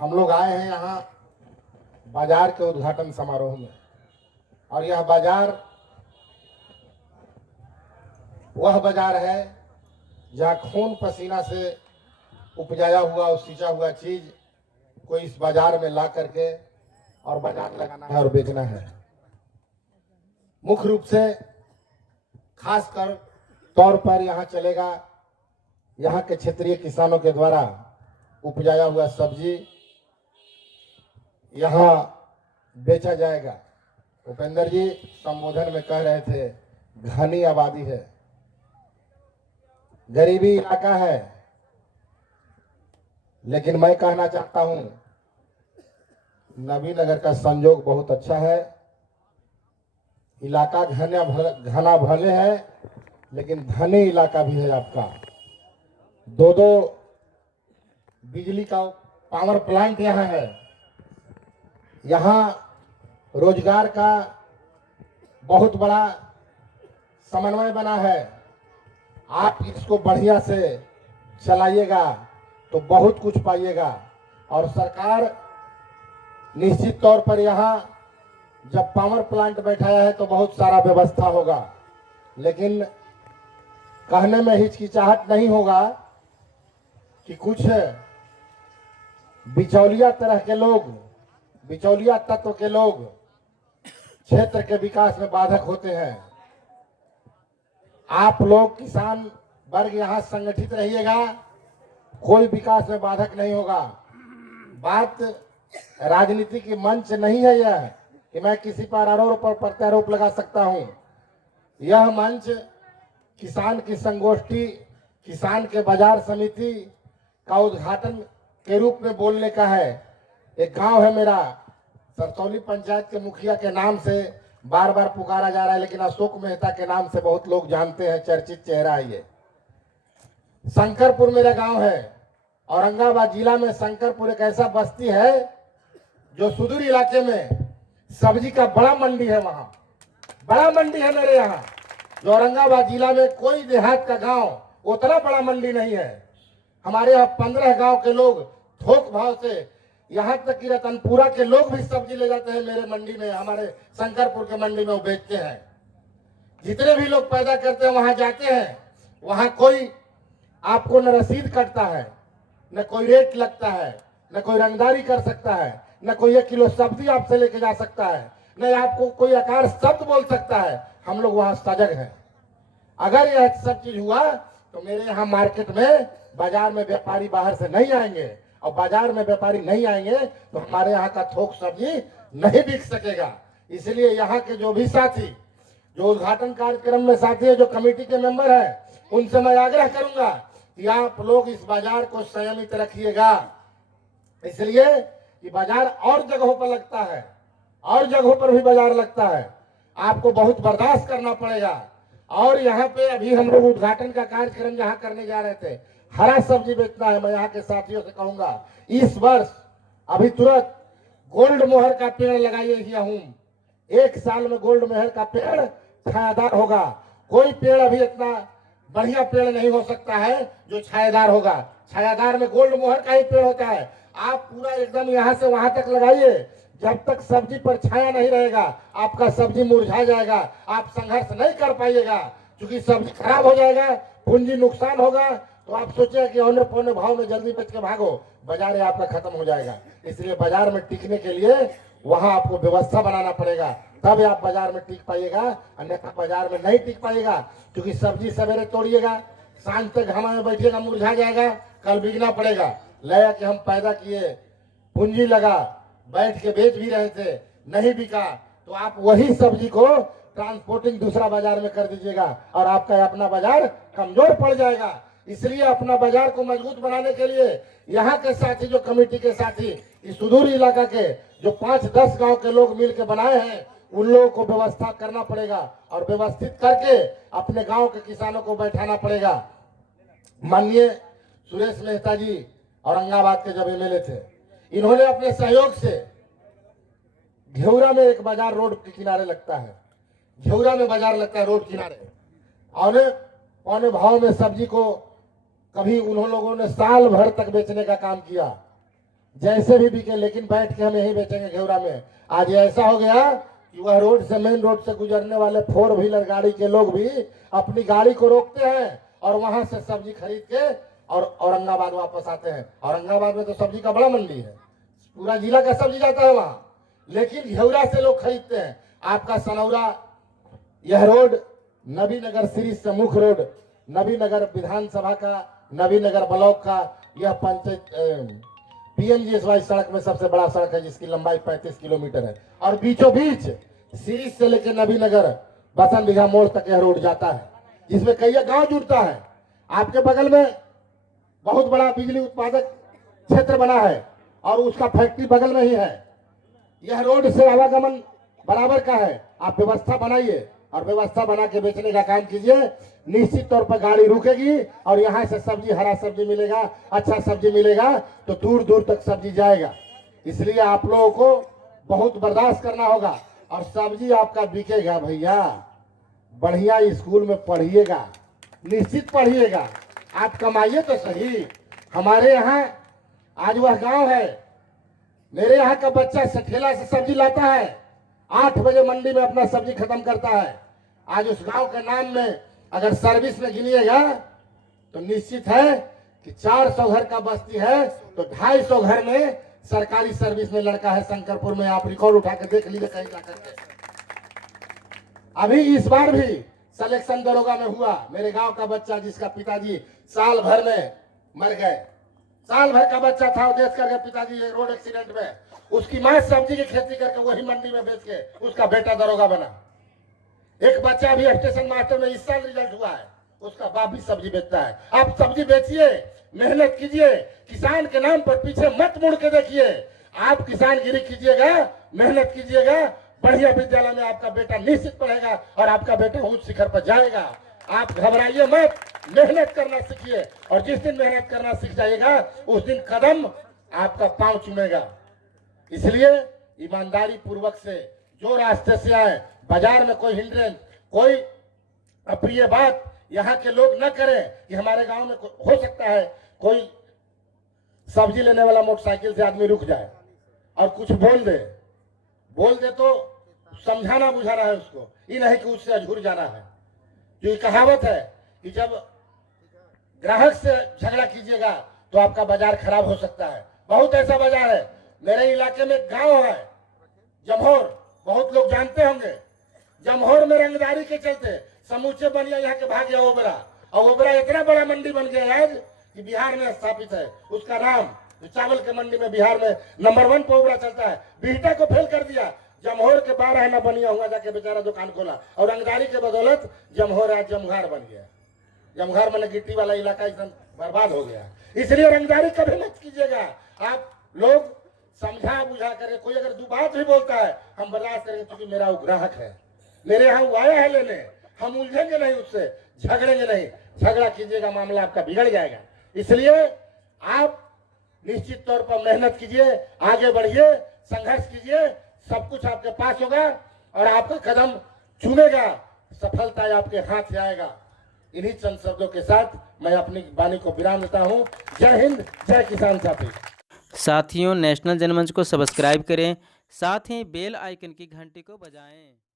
हम लोग आए हैं यहाँ बाजार के उद्घाटन समारोह में, और यह बाजार वह बाजार है जहाँ खून पसीना से उपजाया हुआ और सींचा हुआ चीज को इस बाजार में ला करके और बाजार लगाना है और बेचना है। मुख्य रूप से खासकर तौर पर यहाँ चलेगा यहाँ के क्षेत्रीय किसानों के द्वारा उपजाया हुआ सब्जी यहाँ बेचा जाएगा। उपेंद्र जी संबोधन में कह रहे थे घनी आबादी है, गरीबी इलाका है, लेकिन मैं कहना चाहता हूं नबीनगर का संयोग बहुत अच्छा है। इलाका घना भले है, लेकिन धनी इलाका भी है आपका। दो बिजली का पावर प्लांट यहाँ है। यहाँ रोजगार का बहुत बड़ा समन्वय बना है। आप इसको बढ़िया से चलाइएगा तो बहुत कुछ पाइएगा। और सरकार निश्चित तौर पर यहाँ जब पावर प्लांट बैठाया है तो बहुत सारा व्यवस्था होगा, लेकिन कहने में हिचकिचाहट नहीं होगा कि कुछ बिचौलिया तरह के लोग, बिचौलिया तत्व के लोग क्षेत्र के विकास में बाधक होते हैं। आप लोग किसान वर्ग यहाँ संगठित रहिएगा, कोई विकास में बाधक नहीं होगा। बात राजनीति की मंच नहीं है यह कि मैं किसी पर आरोप और प्रत्यारोप लगा सकता हूं। यह मंच किसान की संगोष्ठी, किसान के बाजार समिति का उद्घाटन के रूप में बोलने का है। एक गांव है मेरा, सरसौली पंचायत के मुखिया के नाम से बार बार पुकारा जा रहा है, लेकिन अशोक मेहता के नाम से बहुत लोग जानते हैं, चर्चित चेहरा है ये। शंकरपुर मेरा गांव है। औरंगाबाद जिला में शंकरपुर एक ऐसा बस्ती है जो सुदूर इलाके में सब्जी का बड़ा मंडी है। वहां बड़ा मंडी है मेरे यहाँ। जो औरंगाबाद जिला में कोई देहात का गांव उतना बड़ा मंडी नहीं है। हमारे यहाँ 15 गांव के लोग थोक भाव से, यहाँ तक कि रतनपुरा के लोग भी सब्जी ले जाते हैं मेरे मंडी में, हमारे शंकरपुर के मंडी में वो बेचते हैं। जितने भी लोग पैदा करते हैं वहां जाते हैं, वहां कोई आपको न रसीद कटता है, न कोई रेट लगता है, न कोई रंगदारी कर सकता है, न कोई 1 किलो सब्जी आपसे लेके जा सकता है, न आपको कोई आकार शब्द बोल सकता है। हम लोग वहां सजग हैं। अगर यह सब चीज हुआ तो मेरे यहाँ मार्केट में, बाजार में व्यापारी बाहर से नहीं आएंगे, और बाजार में व्यापारी नहीं आएंगे तो हमारे यहाँ का थोक सब्जी नहीं बिक सकेगा। इसलिए यहाँ के जो भी साथी, जो उद्घाटन कार्यक्रम में साथी है, जो कमेटी के मेंबर है, उनसे मैं आग्रह करूंगा कि आप लोग इस बाजार को संयमित रखिएगा। इसलिए कि बाजार और जगहों पर लगता है, और जगहों पर भी बाजार लगता है, आपको बहुत बर्दाश्त करना पड़ेगा। और यहाँ पे अभी हम लोग उद्घाटन का कार्यक्रम जहाँ करने जा रहे थे, हरा सब्जी बेचना है। मैं यहाँ के साथियों से कहूंगा इस वर्ष अभी तुरंत गोल्ड मोहर का पेड़ लगाइए हिया हूं। 1 साल में गोल्ड मोहर का पेड़ छायादार होगा। कोई पेड़ अभी इतना बढ़िया पेड़ नहीं हो सकता है जो छायादार होगा। छायादार में गोल्ड मोहर का ही पेड़ होता है। आप पूरा एकदम यहाँ से वहां तक लगाइए, जब तक सब्जी पर छाया नहीं रहेगा आपका सब्जी मुरझा जाएगा, आप संघर्ष नहीं कर पाइएगा, क्योंकि सब्जी खराब हो जाएगा, पूंजी नुकसान होगा। तो आप सोचे कि औने पौने भाव में जल्दी बेच के भागो, बाजार आपका खत्म हो जाएगा। इसलिए बाजार में टिकने के लिए वहां आपको व्यवस्था बनाना पड़ेगा, तब आप बाजार में टिक पाइएगा, अन्यथा बाजार में नहीं टिक पाइएगा। क्योंकि सब्जी सवेरे तोड़िएगा, सांझ तक हवा में बैठिएगा, मुरझा जाएगा, कल बिकना पड़ेगा। लया कि हम पैदा किए, पूंजी लगा, बैठ के बेच भी रहे थे, नहीं बिका, तो आप वही सब्जी को ट्रांसपोर्टिंग दूसरा बाजार में कर दीजिएगा और आपका अपना बाजार कमजोर पड़ जाएगा। इसलिए अपना बाजार को मजबूत बनाने के लिए यहाँ के साथी, जो कमेटी के साथी, इस सुदूर इलाका के जो 5-10 गांव के लोग मिलकर बनाए हैं, उन लोगों को व्यवस्था करना पड़ेगा और व्यवस्थित करके अपने गांव के किसानों को बैठाना पड़ेगा। माननीय सुरेश मेहता जी औरंगाबाद के जब एमएलए थे, इन्होंने अपने सहयोग से घेउरा में एक बाजार रोड के किनारे लगता है, घेउरा में बाजार लगता है रोड किनारे, और पौने भाव में सब्जी को कभी उन्होंने लोगों ने साल भर तक बेचने का काम किया। जैसे भी बिके, लेकिन बैठ के हम यही बेचेंगे घेवरा में। आज ऐसा हो गया कि वह रोड से, मेन रोड से गुजरने वाले 4 व्हीलर गाड़ी के लोग भी अपनी गाड़ी को रोकते हैं और वहां से सब्जी खरीद के और औरंगाबाद वापस आते हैं। औरंगाबाद में तो सब्जी का बड़ा मंडी है, पूरा जिला का सब्जी जाता है वहां, लेकिन घेवरा से लोग खरीदते हैं। आपका सनौरा, यह रोड नबीनगर सीरीज से मुख्य रोड, नबीनगर विधानसभा का, नबीनगर ब्लॉक का यह पंचायत PMGSY सड़क में सबसे बड़ा सड़क है, जिसकी लंबाई 35 किलोमीटर है। और बीचों बीच सीरीज से लेकर नबीनगर बसन बिघा मोड़ तक यह रोड जाता है, जिसमें कई गांव जुड़ता है। आपके बगल में बहुत बड़ा बिजली उत्पादक क्षेत्र बना है और उसका फैक्ट्री बगल में ही है। यह रोड से आवागमन बराबर का है। आप व्यवस्था बनाइए और व्यवस्था बना के बेचने का काम कीजिए। निश्चित तौर पर गाड़ी रुकेगी और यहाँ से सब्जी, हरा सब्जी मिलेगा, अच्छा सब्जी मिलेगा, तो दूर दूर तक सब्जी जाएगा। इसलिए आप लोगों को बहुत बर्दाश्त करना होगा और सब्जी आपका बिकेगा भैया। बढ़िया स्कूल में पढ़िएगा, निश्चित पढ़िएगा, आप कमाइए तो सही। हमारे यहाँ आज वह गांव है, मेरे यहाँ का बच्चा ठेला से सब्जी लाता है, 8 बजे मंडी में अपना सब्जी खत्म करता है। आज उस गांव के नाम में अगर सर्विस में गिनिएगा तो निश्चित है कि 400 घर का बस्ती है, तो 250 घर में सरकारी सर्विस में लड़का है शंकरपुर में। आप रिकॉर्ड उठा के देख लीजिए कहीं जाकर के। अभी इस बार भी सिलेक्शन दरोगा में हुआ, मेरे गांव का बच्चा जिसका पिताजी साल भर में मर गए, साल भर का बच्चा था, देश करके पिताजी रोड एक्सीडेंट में, उसकी मां सब्जी की खेती करके वही मंडी में बेच के उसका बेटा दरोगा बना। एक बच्चा भी स्टेशन मास्टर में इस साल रिजल्ट हुआ है, उसका बाप भी सब्जी बेचता है। आप सब्जी बेचिए, मेहनत कीजिए, किसान के नाम पर पीछे मत मुड़ के देखिए। आप किसानगिरी कीजिएगा, मेहनत कीजिएगा, बढ़िया विद्यालय में आपका बेटा निश्चित पढ़ेगा और आपका बेटा उच्च शिखर पर जाएगा। आप घबराइए मत, मेहनत करना सीखिए और जिस दिन मेहनत करना सीख जाइएगा उस दिन कदम आपका पांव चूमेगा। इसलिए ईमानदारी पूर्वक से जो रास्ते से आए, बाजार में कोई हिंड्रेंस, कोई अप्रिय बात यहाँ के लोग न करें कि हमारे गांव में हो सकता है कोई सब्जी लेने वाला मोटरसाइकिल से आदमी रुक जाए और कुछ बोल दे तो समझाना बुझाना है उसको, ये नहीं कि उससे अझूर जाना है। जो कहावत है कि जब ग्राहक से झगड़ा कीजिएगा तो आपका बाजार खराब हो सकता है। बहुत ऐसा बाजार है, मेरे इलाके में गांव है जमहोर, बहुत लोग जानते होंगे। जमहोर में रंगदारी के चलते समूचे बनिया यहाँ के भाग गया ओबरा, और ओबरा इतना बड़ा मंडी बन गया आज कि बिहार में स्थापित है। उसका नाम जो चावल के मंडी में बिहार में नंबर 1 पे ओबरा चलता है, बिहटा को फेल कर दिया। जमहोर के 12 आना बनिया हुआ, जाके बेचारा दुकान खोला और रंगदारी के बदौलत जमहोर आज जमघार बन गया। जमघार मैंने गिट्टी वाला इलाका एकदम बर्बाद हो गया। इसलिए रंगदारी कभी मत कीजिएगा। आप लोग समझा बुझा करके, कोई अगर 2 बात भी बोलता है हम बर्दाश्त करेंगे, क्योंकि मेरा वो ग्राहक है, मेरे यहाँ वो आया है लेने, हम उलझेंगे नहीं, उससे झगड़ेंगे नहीं। झगड़ा कीजिएगा मामला आपका बिगड़ जाएगा। इसलिए आप निश्चित तौर पर मेहनत कीजिए, आगे बढ़िए, संघर्ष कीजिए, सब कुछ आपके पास होगा और आपका कदम चूमेगा, सफलता आपके हाथ से आएगा। इन्हीं चंद शब्दों के साथ मैं अपनी वाणी को विराम देता हूँ। जय हिंद, जय किसान साथी। साथियों, नेशनल जनमंच को सब्सक्राइब करें, साथ ही बेल आइकन की घंटी को बजाएं।